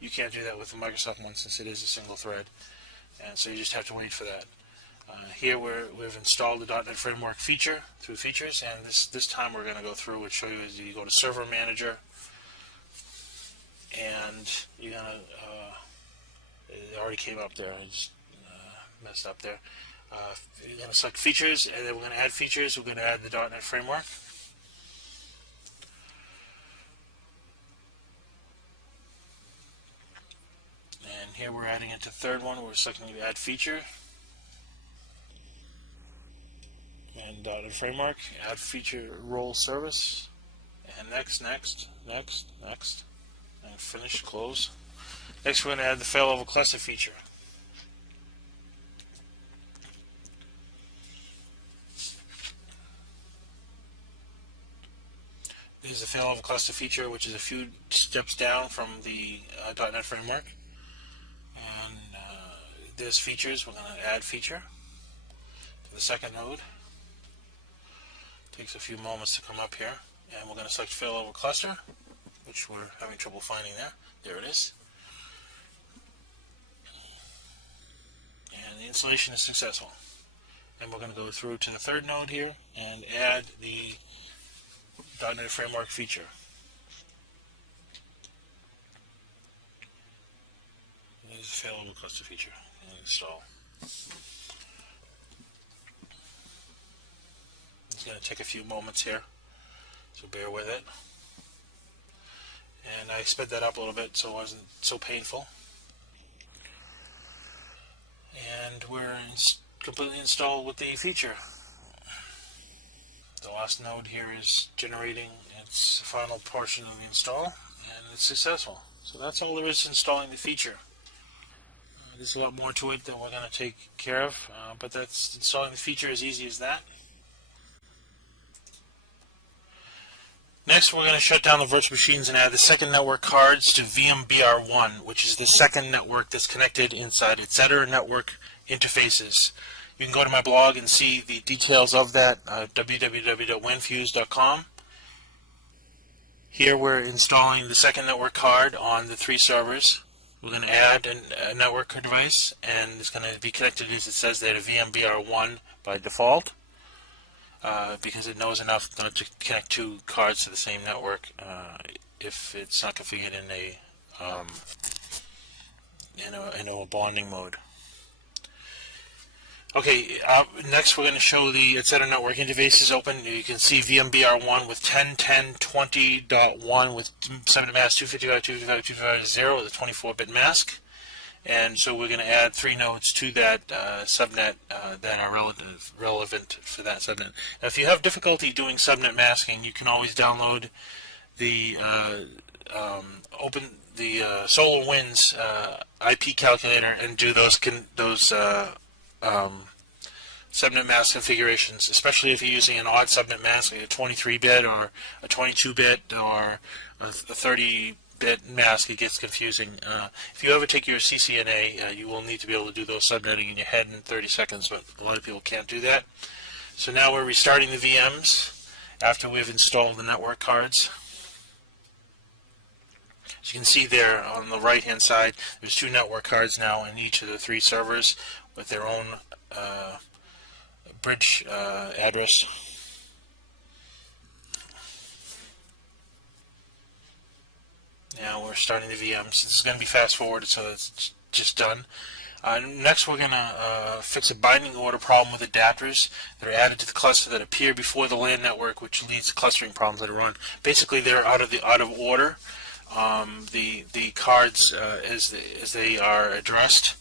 You can't do that with the Microsoft one since it is a single thread, and so you just have to wait for that. Here we've installed the .NET Framework feature through features, and this time we're going to go through and show you as you go to Server Manager, and you're going to, it already came up there, I just messed up there. You're going to select features, and then we're going to add features. We're going to add the .NET Framework. And here we're adding it to the third one. We're selecting the add feature. And .NET Framework, add feature role service. And next, and finish, close. Next we're going to add the failover cluster feature. This is the failover cluster feature, which is a few steps down from the .NET Framework. And there's features. We're going to add feature to the second node. Takes a few moments to come up here. And we're going to select failover cluster, which we're having trouble finding there. There it is. And the installation is successful. And we're going to go through to the third node here and add the .NET Framework feature. This is a failover cluster feature. And install. It's going to take a few moments here, so bear with it. And I sped that up a little bit so it wasn't so painful. And we're completely installed with the feature. The last node here is generating its final portion of the install, and it's successful. So that's all there is to installing the feature. There's a lot more to it that we're going to take care of, but that's installing the feature as easy as that. Next, we're going to shut down the virtual machines and add the second network cards to VMBR1, which is the second network that's connected inside etc. network interfaces. You can go to my blog and see the details of that, www.winfuse.com. Here we're installing the second network card on the 3 servers. We're going to add a network device, and it's going to be connected, as it says there, to VMBR1 by default. Because it knows enough not to connect 2 cards to the same network if it's not configured in a bonding mode. Okay, next we're going to show the etc. network interfaces open. You can see VMBR1 with 10.10.20.1 with subnet mask 255.255.255.0 with a 24-bit mask. And so we're going to add 3 nodes to that subnet that are relevant for that subnet. Now, if you have difficulty doing subnet masking, you can always download the SolarWinds IP calculator and do those subnet mask configurations, especially if you're using an odd subnet mask, like a 23-bit or a 22-bit or a 30-bit mask. It gets confusing. If you ever take your CCNA, you will need to be able to do those subnetting in your head in 30 seconds, but a lot of people can't do that. So now we're restarting the VMs after we've installed the network cards. As you can see there on the right-hand side, there's 2 network cards now in each of the 3 servers with their own bridge address. Now we're starting the VMs. This is going to be fast forwarded, so it's just done. Next, we're going to fix a binding order problem with adapters that are added to the cluster that appear before the LAN network, which leads to clustering problems later on. Basically, they're out of order. The cards as they are addressed.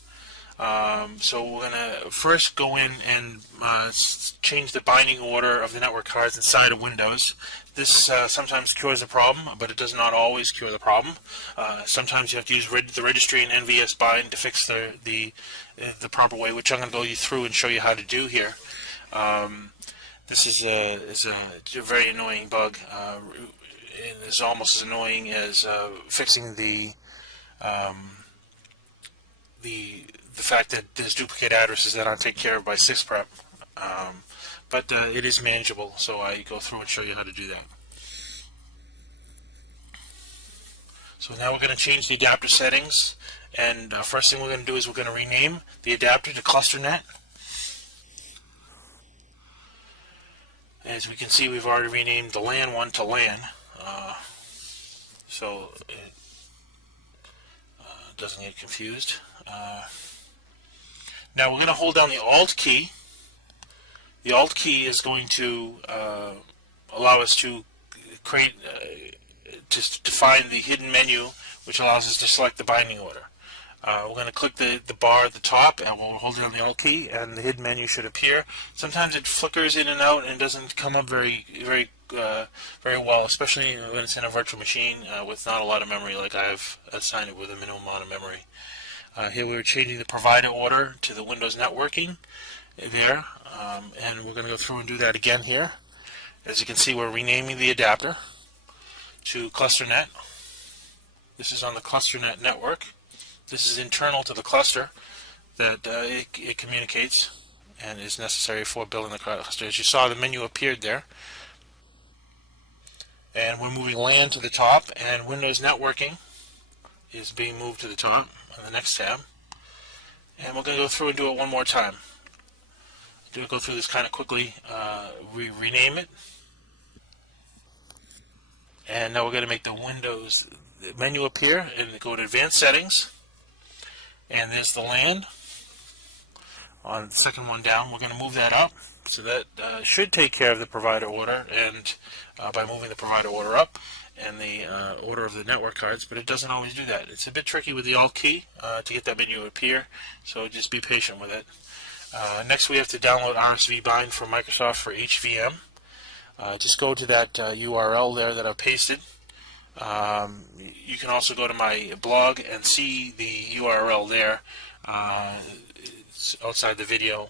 So we're going to first go in and change the binding order of the network cards inside of Windows. This sometimes cures the problem, but it does not always cure the problem. Sometimes you have to use the registry and NVS bind to fix the proper way, which I'm going to go through and show you how to do here. This is a very annoying bug. It is almost as annoying as fixing the fact that there's duplicate addresses that aren't taken care of by SysPrep. But it is manageable, so I go through and show you how to do that. So now we're going to change the adapter settings, and first thing we're going to do is we're going to rename the adapter to ClusterNet. As we can see, we've already renamed the LAN one to LAN, so it doesn't get confused. Now we're going to hold down the Alt key. The Alt key is going to allow us to create, to define the hidden menu, which allows us to select the binding order. We're going to click the bar at the top, and we'll hold down the Alt key, and the hidden menu should appear. Sometimes it flickers in and out and doesn't come up very well, especially when it's in a virtual machine with not a lot of memory, like I've assigned it with a minimum amount of memory. Here we're changing the provider order to the Windows networking there, and we're going to go through and do that again here. As you can see, we're renaming the adapter to ClusterNet. This is on the ClusterNet network. This is internal to the cluster that it communicates and is necessary for building the cluster. As you saw, the menu appeared there. And we're moving LAN to the top, and Windows networking is being moved to the top on the next tab. And we're going to go through and do it one more time. Go through this kind of quickly. We rename it. And now we're going to make the Windows menu appear, and go to Advanced Settings. And there's the LAN on the second one down. We're going to move that up, so that should take care of the provider order, and by moving the provider order up and the order of the network cards, but it doesn't always do that. It's a bit tricky with the Alt key to get that menu to appear, so just be patient with it. Next we have to download RSV bind from Microsoft for HVM. Just go to that URL there that I've pasted. You can also go to my blog and see the URL there. It's outside the video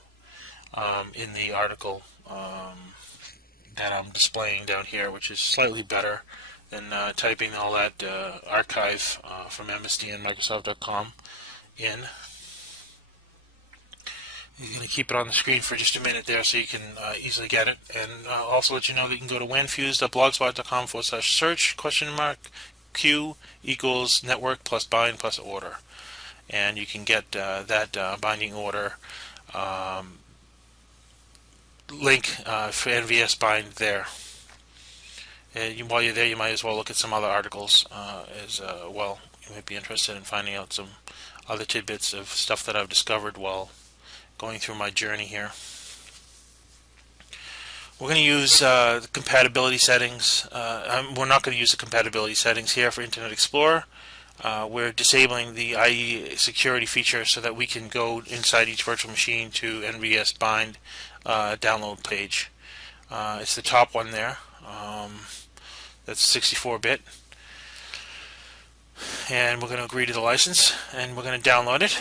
in the article that I'm displaying down here, which is slightly better than typing all that archive from MSD and Microsoft.com in. You're going to keep it on the screen for just a minute there so you can easily get it. And also let you know that you can go to wanfuse.blogspot.com/search Q equals network plus bind plus order. And you can get that binding order link for NVS bind there. While you're there, you might as well look at some other articles as well. You might be interested in finding out some other tidbits of stuff that I've discovered while going through my journey here. We're going to use the compatibility settings. We're not going to use the compatibility settings here for Internet Explorer. We're disabling the IE security feature so that we can go inside each virtual machine to NVS bind download page. It's the top one there. That's 64-bit. And we're going to agree to the license, and we're going to download it.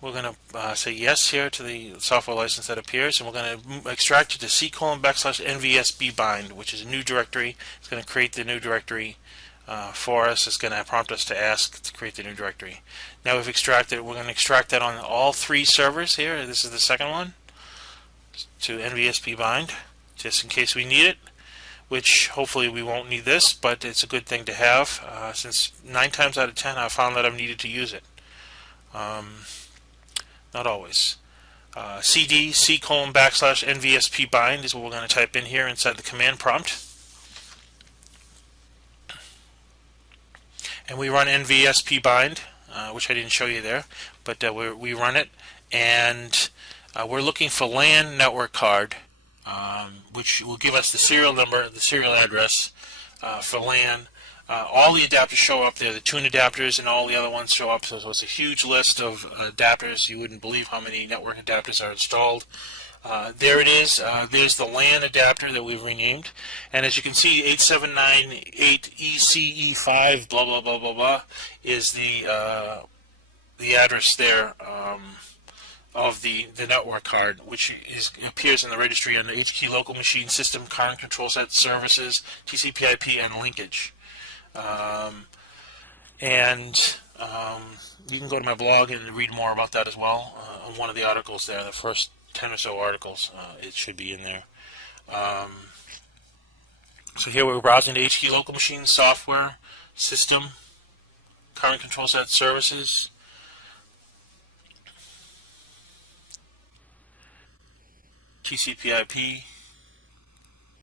We're going to say yes here to the software license that appears, and we're going to extract it to C:\NVSB bind, which is a new directory. It's going to create the new directory for us. It's going to prompt us to ask to create the new directory. Now we've extracted it. We're going to extract that on all three servers here. This is the second one, to NVSB bind, just in case we need it, which hopefully we won't need this, but it's a good thing to have, since 9 times out of 10 I've found that I've needed to use it. Not always. CD C:\NVSP bind is what we're going to type in here inside the command prompt. And we run NVSP bind, which I didn't show you there, but we run it, and we're looking for LAN network card, which will give us the serial number, the serial address for LAN. All the adapters show up there, the tune adapters and all the other ones show up, so it's a huge list of adapters. You wouldn't believe how many network adapters are installed. There it is. There's the LAN adapter that we've renamed, and as you can see, 8798ECE5 blah blah blah blah blah is the address there of the network card, which appears in the registry under HKey local machine system, current control set services, TCP/IP, and linkage. You can go to my blog and read more about that as well. On one of the articles there, the first 10 or so articles, it should be in there. So here we're browsing to HKey local machine software system, current control set services, TCP/IP,